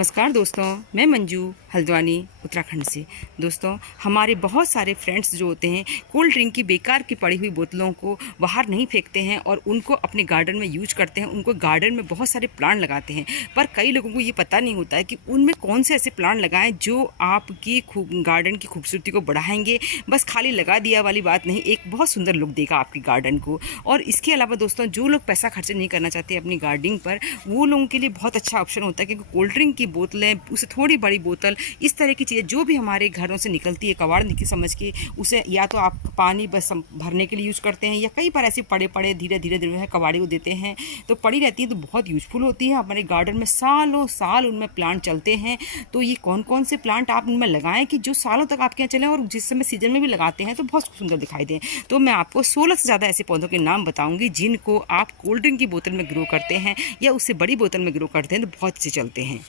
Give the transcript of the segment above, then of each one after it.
नमस्कार दोस्तों, मैं मंजू हल्द्वानी उत्तराखंड से। दोस्तों, हमारे बहुत सारे फ्रेंड्स जो होते हैं कोल्ड ड्रिंक की बेकार की पड़ी हुई बोतलों को बाहर नहीं फेंकते हैं और उनको अपने गार्डन में यूज करते हैं। उनको गार्डन में बहुत सारे प्लांट लगाते हैं, पर कई लोगों को ये पता नहीं होता है कि उनमें कौन से ऐसे प्लांट लगाएं जो आपकी गार्डन की खूबसूरती को बढ़ाएंगे। बस खाली लगा दिया वाली बात नहीं, एक बहुत सुंदर लुक देगा आपकी गार्डन को। और इसके अलावा दोस्तों, जो लोग पैसा खर्च नहीं करना चाहते अपनी गार्डनिंग पर, वो लोगों के लिए बहुत अच्छा ऑप्शन होता है, क्योंकि कोल्ड ड्रिंक की बोतलें, उसे थोड़ी बड़ी बोतल, इस तरह की चीज़ें जो भी हमारे घरों से निकलती है कबाड़ निकल समझ के, उसे या तो आप पानी बस भरने के लिए यूज़ करते हैं, या कई बार ऐसे पड़े पड़े धीरे धीरे धीरे है कबाड़ी को देते हैं, तो पड़ी रहती है, तो बहुत यूज़फुल होती है। हमारे गार्डन में सालों साल उनमें प्लांट चलते हैं। तो ये कौन कौन से प्लांट आप उनमें लगाएं कि जो सालों तक आपके यहाँ चलें, और जिस समय सीजन में भी लगाते हैं तो बहुत सुंदर दिखाई दें। तो मैं आपको 16 से ज़्यादा ऐसे पौधों के नाम बताऊँगी जिनको आप कोल्ड ड्रिंक की बोतल में ग्रो करते हैं या उससे बड़ी बोतल में ग्रो करते हैं तो बहुत अच्छे चलते हैं।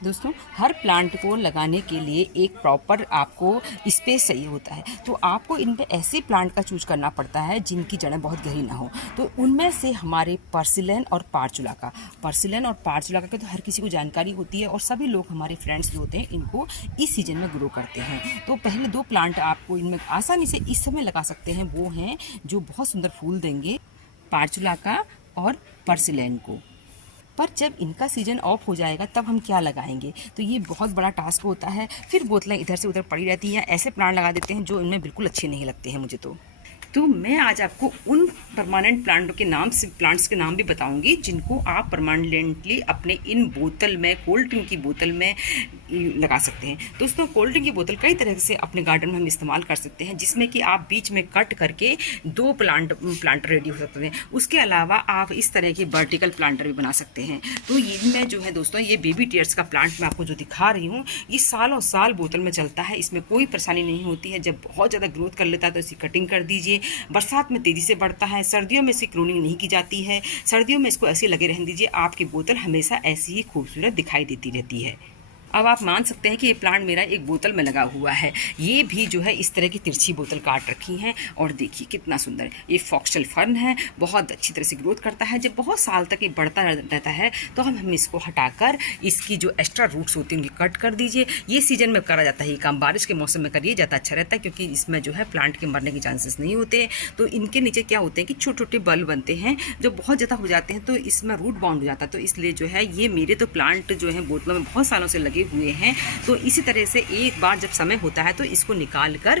दोस्तों, हर प्लांट को लगाने के लिए एक प्रॉपर आपको स्पेस चाहिए होता है, तो आपको इन पे ऐसे प्लांट का चूज करना पड़ता है जिनकी जड़ें बहुत गहरी ना हो। तो उनमें से हमारे पर्सिलेन और पार्चुला का तो हर किसी को जानकारी होती है, और सभी लोग हमारे फ्रेंड्स जो होते हैं इनको इस सीजन में ग्रो करते हैं। तो पहले दो प्लांट आपको इनमें आसानी से इस समय लगा सकते हैं, वो हैं जो बहुत सुंदर फूल देंगे, पार्चुला का और पर्सिलेन को। पर जब इनका सीजन ऑफ हो जाएगा तब हम क्या लगाएंगे, तो ये बहुत बड़ा टास्क होता है। फिर बोतलें इधर से उधर पड़ी रहती हैं, ऐसे प्लांट लगा देते हैं जो इनमें बिल्कुल अच्छे नहीं लगते हैं मुझे। तो मैं आज आपको उन परमानेंट प्लांट्स के नाम भी बताऊंगी जिनको आप परमानेंटली अपने इन बोतल में, कोल्ड ड्रिंक की बोतल में लगा सकते हैं। दोस्तों, कोल्ड ड्रिंक की बोतल कई तरह से अपने गार्डन में हम इस्तेमाल कर सकते हैं, जिसमें कि आप बीच में कट करके दो प्लांटर रेडी हो सकते हैं। उसके अलावा आप इस तरह के वर्टिकल प्लांटर भी बना सकते हैं। तो इनमें जो है दोस्तों, ये बेबी टीयर्स का प्लांट मैं आपको जो दिखा रही हूँ, ये सालों साल बोतल में चलता है, इसमें कोई परेशानी नहीं होती है। जब बहुत ज़्यादा ग्रोथ कर लेता है तो इसकी कटिंग कर दीजिए। बरसात में तेज़ी से बढ़ता है, सर्दियों में इसकी क्लोनिंग नहीं की जाती है। सर्दियों में इसको ऐसे लगे रहने दीजिए, आपकी बोतल हमेशा ऐसी ही खूबसूरत दिखाई देती रहती है। अब आप मान सकते हैं कि ये प्लांट मेरा एक बोतल में लगा हुआ है। ये भी जो है इस तरह की तिरछी बोतल काट रखी है, और देखिए कितना सुंदर। ये फॉक्सटेल फर्न है, बहुत अच्छी तरह से ग्रोथ करता है। जब बहुत साल तक ये बढ़ता रहता है तो हम इसको हटाकर इसकी जो एक्स्ट्रा रूट्स होती हैं उनकी कट कर दीजिए। ये सीजन में करा जाता है, ये काम बारिश के मौसम में करिए, ज़्यादा अच्छा रहता है, क्योंकि इसमें जो है प्लांट के मरने के चांसेस नहीं होते। तो इनके नीचे क्या होते हैं कि छोटे छोटे बल बनते हैं, जो बहुत ज़्यादा हो जाते हैं तो इसमें रूट बाउंड हो जाता है। तो इसलिए जो है ये मेरे तो प्लांट जो है बोतलों में बहुत सालों से लगे हुए हैं। तो इसी तरह से एक बार जब समय होता है तो इसको निकाल कर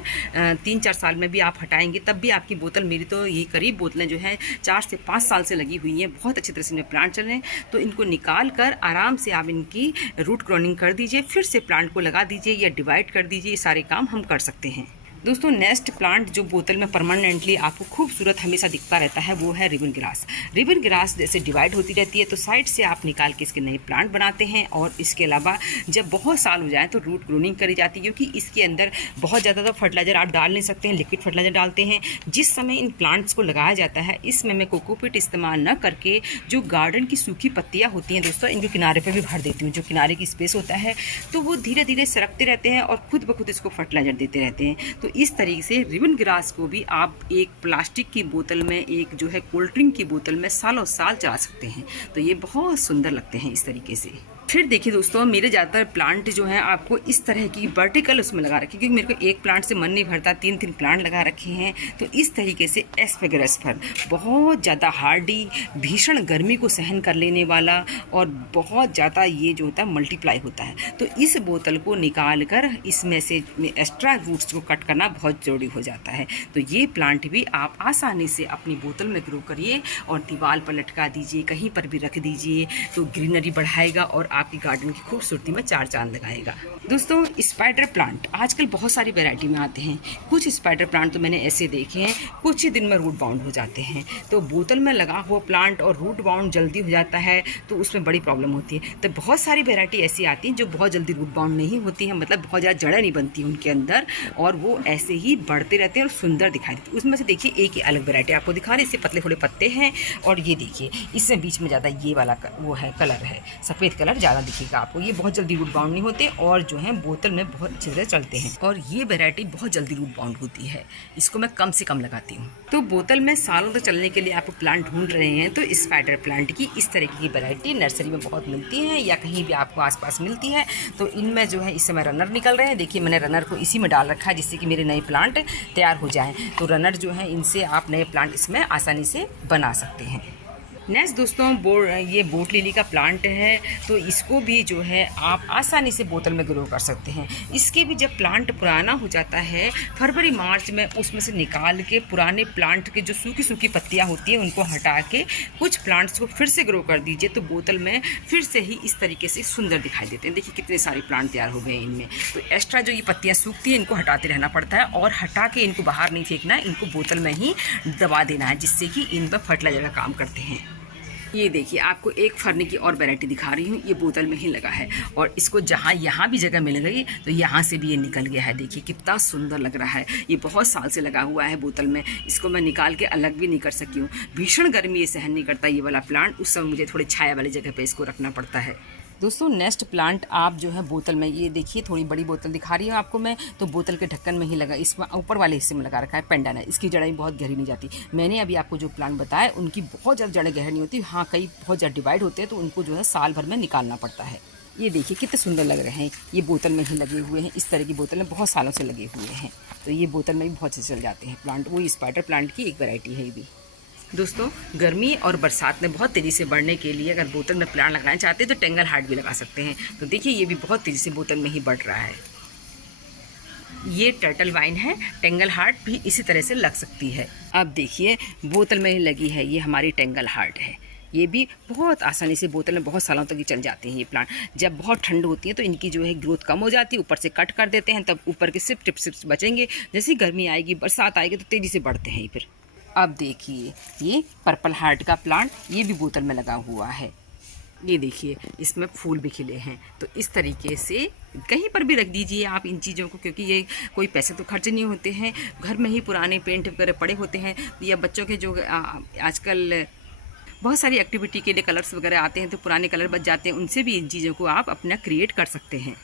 3-4 साल में भी आप हटाएंगे, तब भी आपकी बोतल, मेरी तो ये करीब बोतलें जो हैं 4 से 5 साल से लगी हुई हैं, बहुत अच्छी तरह से इनमें प्लांट चल रहे हैं। तो इनको निकाल कर आराम से आप इनकी रूट क्लोनिंग कर दीजिए, फिर से प्लांट को लगा दीजिए या डिवाइड कर दीजिए। ये सारे काम हम कर सकते हैं। दोस्तों, नेक्स्ट प्लांट जो बोतल में परमानेंटली आपको खूबसूरत हमेशा दिखता रहता है वो है रिबन ग्रास। रिबन ग्रास जैसे डिवाइड होती रहती है तो साइड से आप निकाल के इसके नए प्लांट बनाते हैं, और इसके अलावा जब बहुत साल हो जाए तो रूट क्लोनिंग करी जाती है, क्योंकि इसके अंदर बहुत ज़्यादा तो फर्टिलाइज़र आप डाल नहीं सकते हैं, लिक्विड फर्टिलाइज़र डालते हैं। जिस समय इन प्लांट्स को लगाया जाता है इसमें मैं कोकोपीट इस्तेमाल न करके जो गार्डन की सूखी पत्तियाँ होती हैं दोस्तों, इनके किनारे पर भी भर देती हूँ। जो किनारे की स्पेस होता है तो वो धीरे धीरे सरकते रहते हैं और खुद ब खुद इसको फर्टिलाइज़र देते रहते हैं। तो इस तरीके से रिबन ग्रास को भी आप एक प्लास्टिक की बोतल में, एक जो है कोल्ड ड्रिंक की बोतल में सालों साल चला सकते हैं। तो ये बहुत सुंदर लगते हैं इस तरीके से। फिर देखिए दोस्तों, मेरे ज़्यादातर प्लांट जो हैं आपको इस तरह की वर्टिकल उसमें लगा रखे, क्योंकि मेरे को एक प्लांट से मन नहीं भरता, 3-3 प्लांट लगा रखे हैं। तो इस तरीके से एस्पेगरस फर्न बहुत ज़्यादा हार्डी, भीषण गर्मी को सहन कर लेने वाला, और बहुत ज़्यादा ये जो होता है मल्टीप्लाई होता है। तो इस बोतल को निकाल कर इसमें से एक्स्ट्रा रूट्स को कट करना बहुत ज़रूरी हो जाता है। तो ये प्लांट भी आप आसानी से अपनी बोतल में ग्रो करिए और दीवार पर लटका दीजिए, कहीं पर भी रख दीजिए, तो ग्रीनरी बढ़ाएगा और आपकी गार्डन की खूबसूरती में 4 चांद लगाएगा। दोस्तों, स्पाइडर प्लांट आजकल बहुत सारी वैरायटी में आते हैं। कुछ स्पाइडर प्लांट तो मैंने ऐसे देखे हैं, कुछ ही दिन में रूट बाउंड हो जाते हैं। तो बोतल में लगा हुआ प्लांट और रूट बाउंड जल्दी हो जाता है तो उसमें बड़ी प्रॉब्लम होती है। तो बहुत सारी वैरायटी ऐसी आती हैं जो बहुत जल्दी रूट बाउंड नहीं होती हैं, मतलब बहुत ज़्यादा जड़ें नहीं बनती उनके अंदर, और वो ऐसे ही बढ़ते रहते हैं और सुंदर दिखाई देते हैं। उसमें से देखिए एक ही अलग वैरायटी आपको दिखा रहे, इससे पतले थोड़े पत्ते हैं, और ये देखिए इसमें बीच में ज़्यादा ये वाला वो है, कलर है सफ़ेद कलर, ज़्यादा दिखेगा आपको। ये बहुत जल्दी रूट बाउंड नहीं होते और जो है बोतल में बहुत अच्छी तरह चलते हैं। और ये वैरायटी बहुत जल्दी रूट बाउंड होती है, इसको मैं कम से कम लगाती हूँ। तो बोतल में सालों तक चलने के लिए आप प्लांट ढूंढ रहे हैं तो स्पाइडर प्लांट की इस तरह की वैरायटी नर्सरी में बहुत मिलती है या कहीं भी आपको आसपास मिलती है। तो इनमें जो है इस समय रनर निकल रहे हैं। देखिए मैंने रनर को इसी में डाल रखा है जिससे कि मेरे नए प्लांट तैयार हो जाएं। तो रनर जो है इनसे आप नए प्लांट इसमें आसानी से बना सकते हैं। नेक्स्ट दोस्तों ये बोट लिली का प्लांट है, तो इसको भी जो है आप आसानी से बोतल में ग्रो कर सकते हैं। इसके भी जब प्लांट पुराना हो जाता है फरवरी मार्च में, उसमें से निकाल के पुराने प्लांट के जो सूखी सूखी पत्तियां होती हैं उनको हटा के कुछ प्लांट्स को फिर से ग्रो कर दीजिए, तो बोतल में फिर से ही इस तरीके से सुंदर दिखाई देते हैं। देखिए कितने सारे प्लांट तैयार हो गए इनमें। तो एक्स्ट्रा जो ये पत्तियाँ सूखती हैं इनको हटाते रहना पड़ता है और हटा के इनको बाहर नहीं फेंकना है, इनको बोतल में ही दबा देना है जिससे कि इन पर फर्टिलाइजर का काम करते हैं। ये देखिए आपको एक फरने की और वैरायटी दिखा रही हूँ, ये बोतल में ही लगा है और इसको जहाँ यहाँ भी जगह मिल गई तो यहाँ से भी ये निकल गया है। देखिए कितना सुंदर लग रहा है। ये बहुत साल से लगा हुआ है बोतल में, इसको मैं निकाल के अलग भी नहीं कर सकी हूँ। भीषण गर्मी ये सहन नहीं करता ये वाला प्लांट, उस समय मुझे थोड़ी छाया वाली जगह पर इसको रखना पड़ता है। दोस्तों नेक्स्ट प्लांट आप जो है बोतल में, ये देखिए थोड़ी बड़ी बोतल दिखा रही हूँ आपको मैं, तो बोतल के ढक्कन में ही लगा, इसमें ऊपर वाले हिस्से में लगा रखा है पेंडन है। इसकी जड़ें बहुत गहरी नहीं जाती। मैंने अभी आपको जो प्लांट बताया उनकी बहुत ज़्यादा जड़ें गहरी नहीं होती। हाँ कई बहुत ज़्यादा डिवाइड होते हैं तो उनको जो है साल भर में निकालना पड़ता है। ये देखिए कितने सुंदर लग रहे हैं, ये बोतल में ही लगे हुए हैं। इस तरह की बोतलें बहुत सालों से लगे हुए हैं, तो ये बोतल में भी बहुत से चल जाते हैं प्लांट। वो स्पाइडर प्लांट की एक वैरायटी है ये भी। दोस्तों गर्मी और बरसात में बहुत तेज़ी से बढ़ने के लिए अगर बोतल में प्लांट लगाना चाहते हैं तो टेंगल हार्ट भी लगा सकते हैं। तो देखिए ये भी बहुत तेज़ी से बोतल में ही बढ़ रहा है। ये टर्टल वाइन है, टेंगल हार्ट भी इसी तरह से लग सकती है। अब देखिए बोतल में ही लगी है, ये हमारी टेंगल हार्ट है। ये भी बहुत आसानी से बोतल में बहुत सालों तक ही चल जाते हैं ये प्लांट। जब बहुत ठंड होती है तो इनकी जो है ग्रोथ कम हो जाती है, ऊपर से कट कर देते हैं, तब ऊपर के सिर्फ टिप्स बचेंगे। जैसे गर्मी आएगी बरसात आएगी तो तेज़ी से बढ़ते हैं फिर। अब देखिए ये पर्पल हार्ट का प्लांट, ये भी बोतल में लगा हुआ है। ये देखिए इसमें फूल भी खिले हैं। तो इस तरीके से कहीं पर भी रख दीजिए आप इन चीज़ों को, क्योंकि ये कोई पैसे तो खर्च नहीं होते हैं। घर में ही पुराने पेंट वगैरह पड़े होते हैं या बच्चों के जो आजकल बहुत सारी एक्टिविटी के लिए कलर्स वगैरह आते हैं तो पुराने कलर बच जाते हैं, उनसे भी इन चीज़ों को आप अपना क्रिएट कर सकते हैं।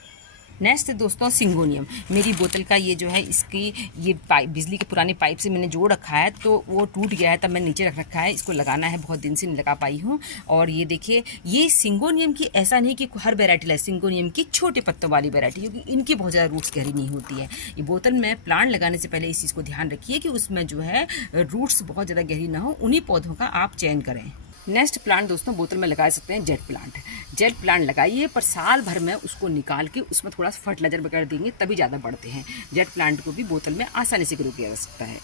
नेक्स्ट दोस्तों सिंगोनियम, मेरी बोतल का ये जो है इसकी ये पाइप बिजली के पुराने पाइप से मैंने जोड़ रखा है तो वो टूट गया है, तब मैंने नीचे रख रखा है। इसको लगाना है, बहुत दिन से नहीं लगा पाई हूँ। और ये देखिए ये सिंगोनियम की, ऐसा नहीं कि हर वेराइटी है, सिंगोनियम की छोटे पत्तों वाली वेराइटी, क्योंकि इनकी बहुत ज़्यादा रूट्स गहरी नहीं होती है। ये बोतल में प्लांट लगाने से पहले इस चीज़ को ध्यान रखिए कि उसमें जो है रूट्स बहुत ज़्यादा गहरी ना हो, उन्हीं पौधों का आप चयन करें। नेक्स्ट प्लांट दोस्तों बोतल में लगा सकते हैं जेट प्लांट। जेट प्लांट लगाइए पर साल भर में उसको निकाल के उसमें थोड़ा सा फर्टिलाइजर वगैरह देंगे तभी ज़्यादा बढ़ते हैं। जेट प्लांट को भी बोतल में आसानी से ग्रो किया जा सकता है।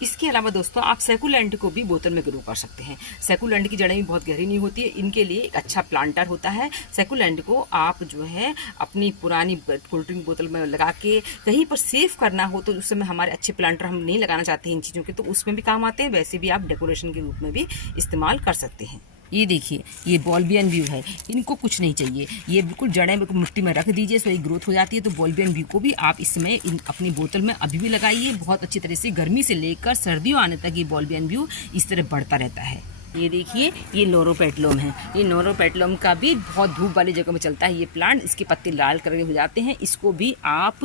इसके अलावा दोस्तों आप सैकुलेंट को भी बोतल में ग्रो कर सकते हैं। सैकुलेंट की जड़ें भी बहुत गहरी नहीं होती है, इनके लिए एक अच्छा प्लांटर होता है। सैकुलेंट को आप जो है अपनी पुरानी कोल्ड ड्रिंक बोतल में लगा के कहीं पर सेव करना हो तो उस समय हमारे अच्छे प्लांटर हम नहीं लगाना चाहते हैं इन चीज़ों के, तो उसमें भी काम आते हैं। वैसे भी आप डेकोरेशन के रूप में भी इस्तेमाल कर सकते हैं। ये देखिए ये बॉल्बियन व्यू है, इनको कुछ नहीं चाहिए, ये बिल्कुल जड़ें बिल्कुल मिट्टी में रख दीजिए, सो ये ग्रोथ हो जाती है। तो बॉल्बियन व्यू को भी आप इसमें अपनी बोतल में अभी भी लगाइए। बहुत अच्छी तरह से गर्मी से लेकर सर्दियों आने तक ये बॉल्बियन व्यू इस तरह बढ़ता रहता है। ये देखिए ये नोरोपेटलम है, ये नोरोपेटलम का भी बहुत धूप वाली जगह में चलता है ये प्लांट। इसके पत्ते लाल करके हो जाते हैं, इसको भी आप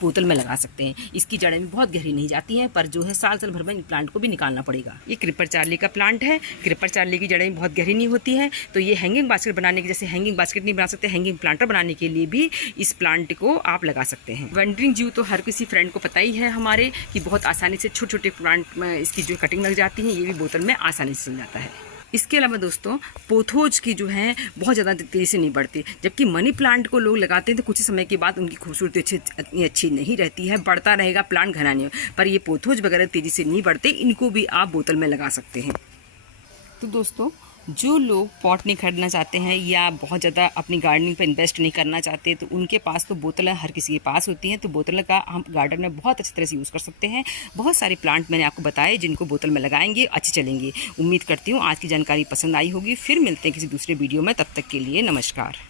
बोतल में लगा सकते हैं। इसकी जड़ें भी बहुत गहरी नहीं जाती हैं, पर जो है साल भर में इन प्लांट को भी निकालना पड़ेगा। ये क्रीपर चार्ली का प्लांट है। क्रीपर चार्ली की जड़ें बहुत गहरी नहीं होती हैं, तो ये हैंगिंग बास्केट बनाने के, जैसे हैंगिंग बास्केट नहीं बना सकते, हैंगिंग प्लांटर बनाने के लिए भी इस प्लांट को आप लगा सकते हैं। वंडरिंग जू तो हर किसी फ्रेंड को पता ही है हमारे कि बहुत आसानी से छोटे छोटे प्लांट में इसकी जो कटिंग लग जाती है, ये भी बोतल में आसानी से जाता है। इसके अलावा दोस्तों पोथोज की जो है बहुत ज़्यादा तेज़ी से नहीं बढ़ती, जबकि मनी प्लांट को लोग लगाते हैं तो कुछ समय के बाद उनकी खूबसूरती इतनी अच्छी नहीं रहती है, बढ़ता रहेगा प्लांट घना नहीं, पर ये पोथोज वगैरह तेज़ी से नहीं बढ़ते, इनको भी आप बोतल में लगा सकते हैं। तो दोस्तों जो लोग पॉट नहीं खरीदना चाहते हैं या बहुत ज़्यादा अपनी गार्डनिंग पर इन्वेस्ट नहीं करना चाहते तो उनके पास तो बोतलें हर किसी के पास होती हैं, तो बोतल का हम गार्डन में बहुत अच्छी तरह से यूज़ कर सकते हैं। बहुत सारे प्लांट मैंने आपको बताए जिनको बोतल में लगाएंगे अच्छे चलेंगे। उम्मीद करती हूँ आज की जानकारी पसंद आई होगी। फिर मिलते हैं किसी दूसरे वीडियो में, तब तक के लिए नमस्कार।